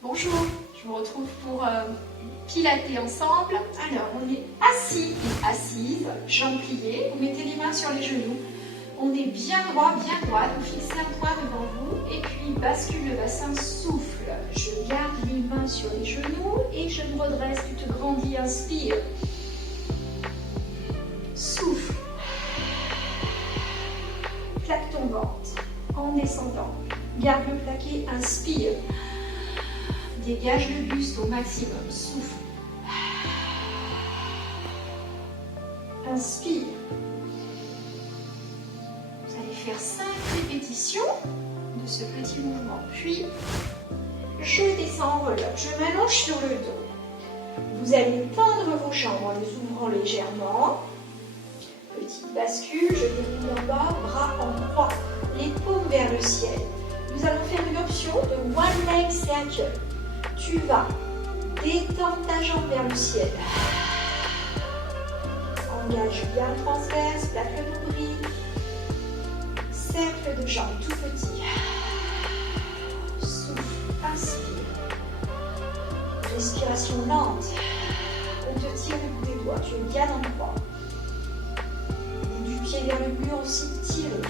Bonjour, je vous retrouve pour pilater ensemble. Alors, on est assis et assise, jambes pliées. Vous mettez les mains sur les genoux. On est bien droit, vous fixez un point devant vous et puis bascule le bassin, souffle. Je garde les mains sur les genoux et je me redresse, tu te grandis, inspire. Souffle. Plaque ton ventre en descendant. Garde le plaqué, inspire. Dégage le buste au maximum, souffle. Inspire. Vous allez faire 5 répétitions de ce petit mouvement. Puis, je descends en relâche. Je m'allonge sur le dos. Vous allez tendre vos jambes en les ouvrant légèrement. Petite bascule, je déroule en bas, bras en croix, les paumes vers le ciel. Nous allons faire une option de One Leg Circle. Tu vas détendre ta jambe vers le ciel. Engage bien le transverse, plaque le nombril. Cercle de jambes tout petit. Souffle, inspire. Respiration lente. On te tire le bout des doigts, tu es bien en droit. Du pied vers le mur aussi, tirez.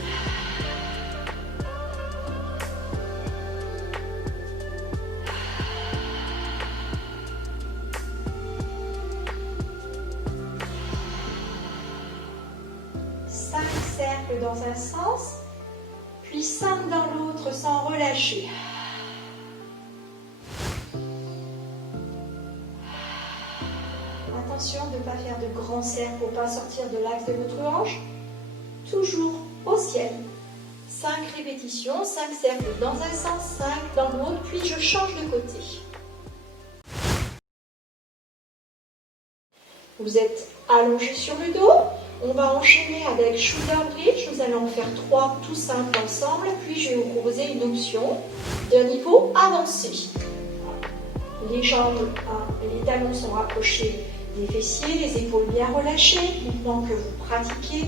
Cercle dans un sens, puis 5 dans l'autre sans relâcher. Attention de ne pas faire de grands cercles pour ne pas sortir de l'axe de votre hanche. Toujours au ciel. 5 répétitions, 5 cercles dans un sens, 5 dans l'autre, puis je change de côté. Vous êtes allongé sur le dos. On va enchaîner avec Shoulder Bridge. Nous allons faire 3 tout simples ensemble. Puis je vais vous proposer une option de niveau avancé. Les jambes, les talons sont rapprochés des fessiers, les épaules bien relâchées. Mouvement que vous pratiquez.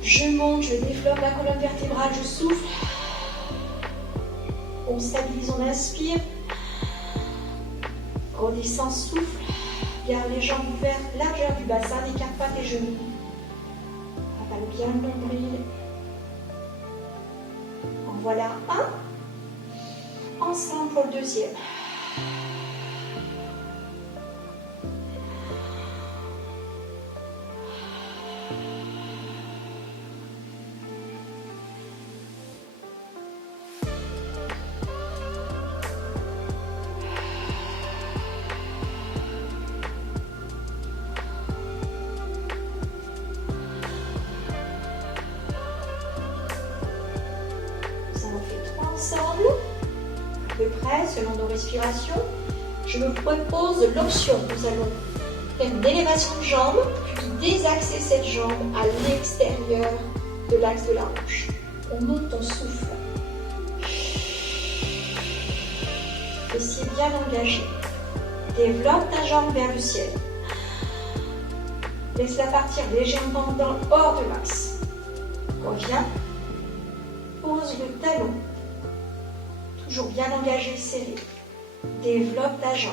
Je monte, je développe la colonne vertébrale, je souffle. On stabilise, on inspire. Redescend, souffle. Garde les jambes ouvertes, largeur du bassin, n'écarte pas tes genoux. Avale bien le nombril. En voilà un. Ensemble pour le deuxième. Ensemble, à peu près, selon nos respirations. Je me propose l'option. Nous allons faire une élévation de jambe, puis désaxer cette jambe à l'extérieur de l'axe de la hanche. On monte ton souffle. Fessier bien engagé. Développe ta jambe vers le ciel. Laisse-la partir légèrement hors de l'axe. Reviens. Pose le talon. Toujours bien engagé, serré. Développe ta jambe.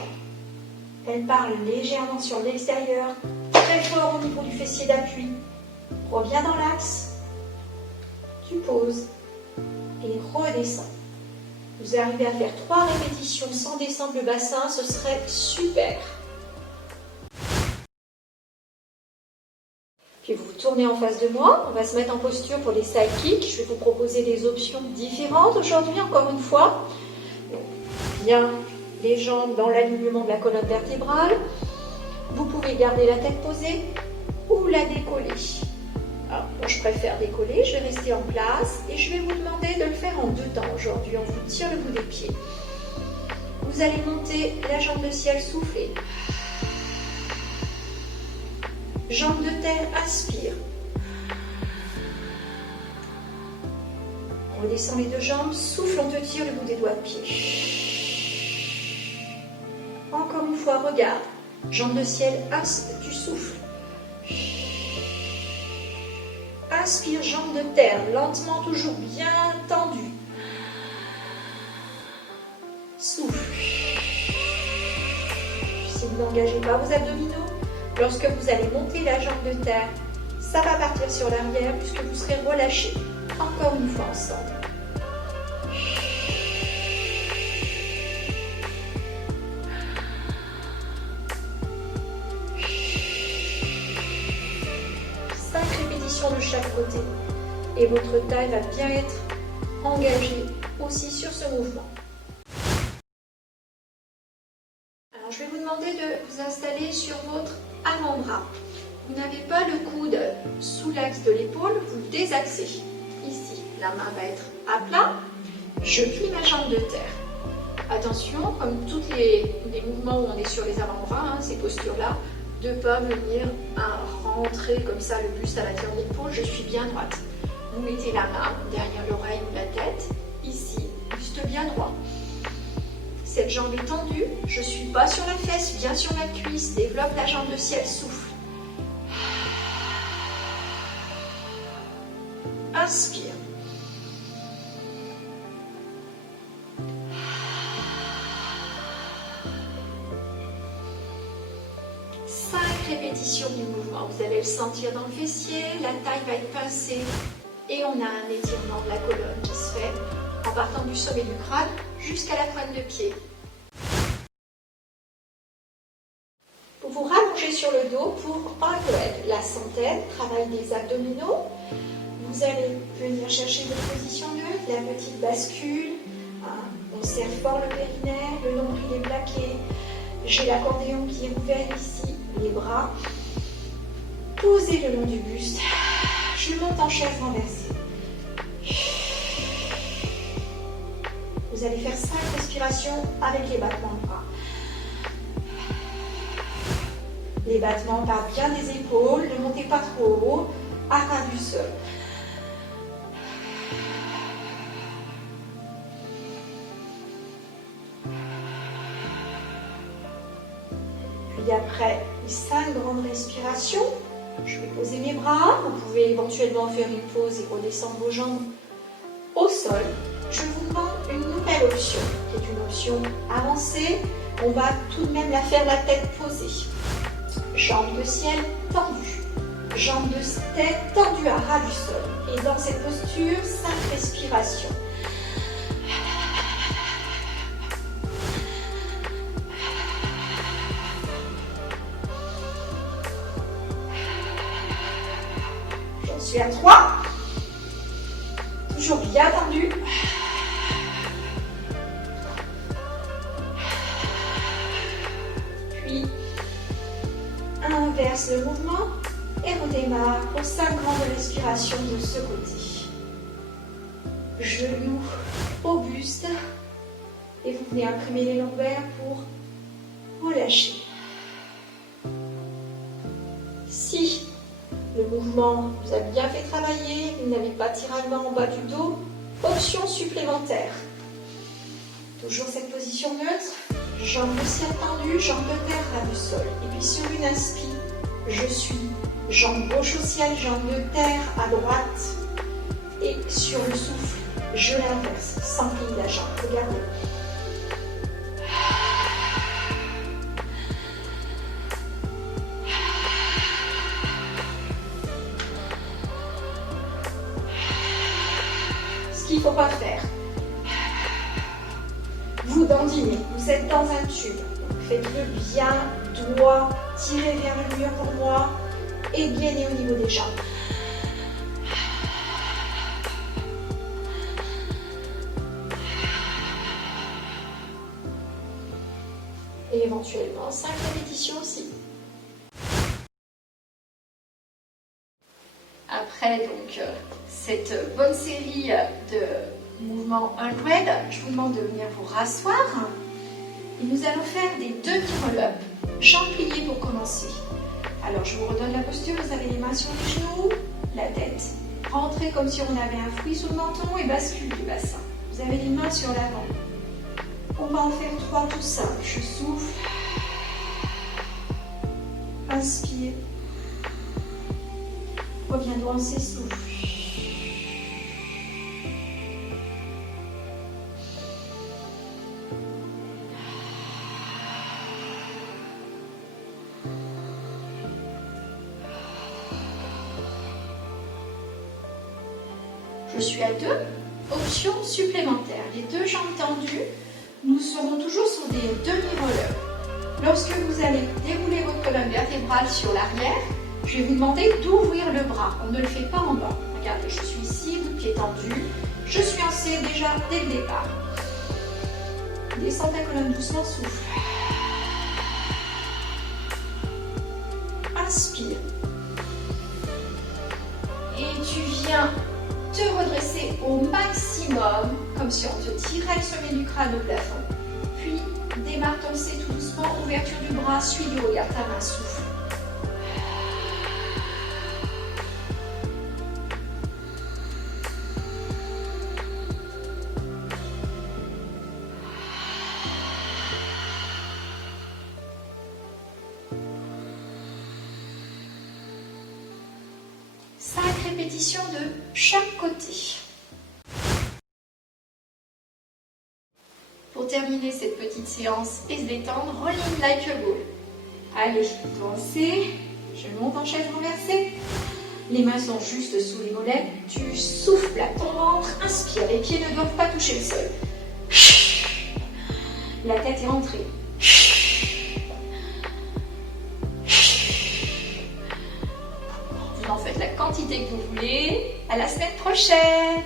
Elle part légèrement sur l'extérieur, très fort au niveau du fessier d'appui. Reviens dans l'axe. Tu poses et redescends. Vous arrivez à faire 3 répétitions sans descendre le bassin, ce serait super. Puis vous vous tournez en face de moi, on va se mettre en posture pour les side kicks. Je vais vous proposer des options différentes aujourd'hui, encore une fois. Bien les jambes dans l'alignement de la colonne vertébrale. Vous pouvez garder la tête posée ou la décoller. Alors, moi je préfère décoller, je vais rester en place et je vais vous demander de le faire en 2 temps aujourd'hui. On vous tire le bout des pieds. Vous allez monter la jambe de ciel, souffler. Jambe de terre, inspire. Redescends les 2 jambes, souffle, on te tire le bout des doigts de pied. Encore une fois, regarde. Jambe de ciel, tu souffles. Inspire, jambe de terre, lentement, toujours bien tendue. Souffle. vous n'engagez pas vos abdominaux, lorsque vous allez monter la jambe de terre, ça va partir sur l'arrière puisque vous serez relâché. Encore une fois ensemble. De chaque côté et votre taille va bien être engagée aussi sur ce mouvement. Alors je vais vous demander de vous installer sur votre avant-bras. Vous n'avez pas le coude sous l'axe de l'épaule, vous le désaxez. Ici, la main va être à plat. Je plie ma jambe de terre. Attention, comme tous les mouvements où on est sur les avant-bras, ces postures-là, de ne pas venir rentrer comme ça le buste à l'intérieur de l'épaule, je suis bien droite. Vous mettez la main derrière l'oreille ou la tête, ici, buste bien droit. Cette jambe est tendue, je ne suis pas sur la fesse, bien sur ma cuisse, développe la jambe de ciel, souffle. Inspire. Répétition du mouvement. Vous allez le sentir dans le fessier, la taille va être pincée et on a un étirement de la colonne qui se fait en partant du sommet du crâne jusqu'à la pointe de pied. Vous vous rallongez sur le dos pour Armwed, la centaine, travail des abdominaux. Vous allez venir chercher votre position neutre, la petite bascule. On serre fort le périnée, le nombril est plaqué. J'ai l'accordéon qui est ouvert ici. Les bras posés le long du buste. Je monte en chaise renversée. Vous allez faire 5 respirations avec les battements de bras. Les battements partent bien des épaules, ne montez pas trop haut, à ras du sol. Puis après les 5 grandes respirations, je vais poser mes bras. Vous pouvez éventuellement faire une pause et redescendre vos jambes au sol. Je vous demande une nouvelle option, qui est une option avancée. On va tout de même la faire la tête posée. Jambes de ciel tendues. Jambes de tête tendues à ras du sol. Et dans cette posture, 5 respirations. J'en suis à 3. Toujours bien tendu. Puis, inverse le mouvement et redémarre pour 5 grandes respirations de ce côté. Genoux au buste et vous venez imprimer les lombaires pour relâcher. Si le mouvement vous a bien fait travailler, vous n'avez pas de tiraillement en bas du dos, option supplémentaire. Toujours cette position neutre, jambes de ciel tendues, jambes de terre ras du sol. Et puis sur une inspire, je suis jambe gauche au ciel, jambe de terre à droite. Et sur le souffle, je l'inverse, sans plier la jambe. Regardez. Ce qu'il ne faut pas faire. Vous dandinez, vous êtes dans un tube. Faites-le bien droit, tirez vers le mur pour moi et gainez au niveau des jambes. Et éventuellement 5 répétitions aussi. Après donc cette bonne série de mouvements Armwed, je vous demande de venir vous rasseoir. Et nous allons faire des demi-roll-up, jambes pliées pour commencer. Alors je vous redonne la posture, vous avez les mains sur les genoux, la tête rentrée comme si on avait un fruit sous le menton et bascule du bassin. Vous avez les mains sur l'avant. On va en faire 3 tout simples. Je souffle, inspire, reviens droit, s'essouffle. Je suis à 2. Option supplémentaire. Les 2 jambes tendues, nous serons toujours sur des demi-rollers. Lorsque vous allez dérouler votre colonne vertébrale sur l'arrière, je vais vous demander d'ouvrir le bras. On ne le fait pas en bas. Regardez, je suis ici, bout de pied tendu. Je suis en C déjà dès le départ. Descends ta colonne doucement, souffle. Inspire. Et tu viens te redresser au maximum, comme si on te tirait le sommet du crâne au plafond. Puis, démarre ton C tout doucement, ouverture du bras, suis du regard, ta main, souffle. Répétition de chaque côté. Pour terminer cette petite séance et se détendre, rolling like a ball. Allez, avancez. Je monte en chaise renversée. Les mains sont juste sous les mollets. Tu souffles à ton ventre. Inspire. Les pieds ne doivent pas toucher le sol. La tête est rentrée. Vous en faites la quantité que vous voulez. À la semaine prochaine.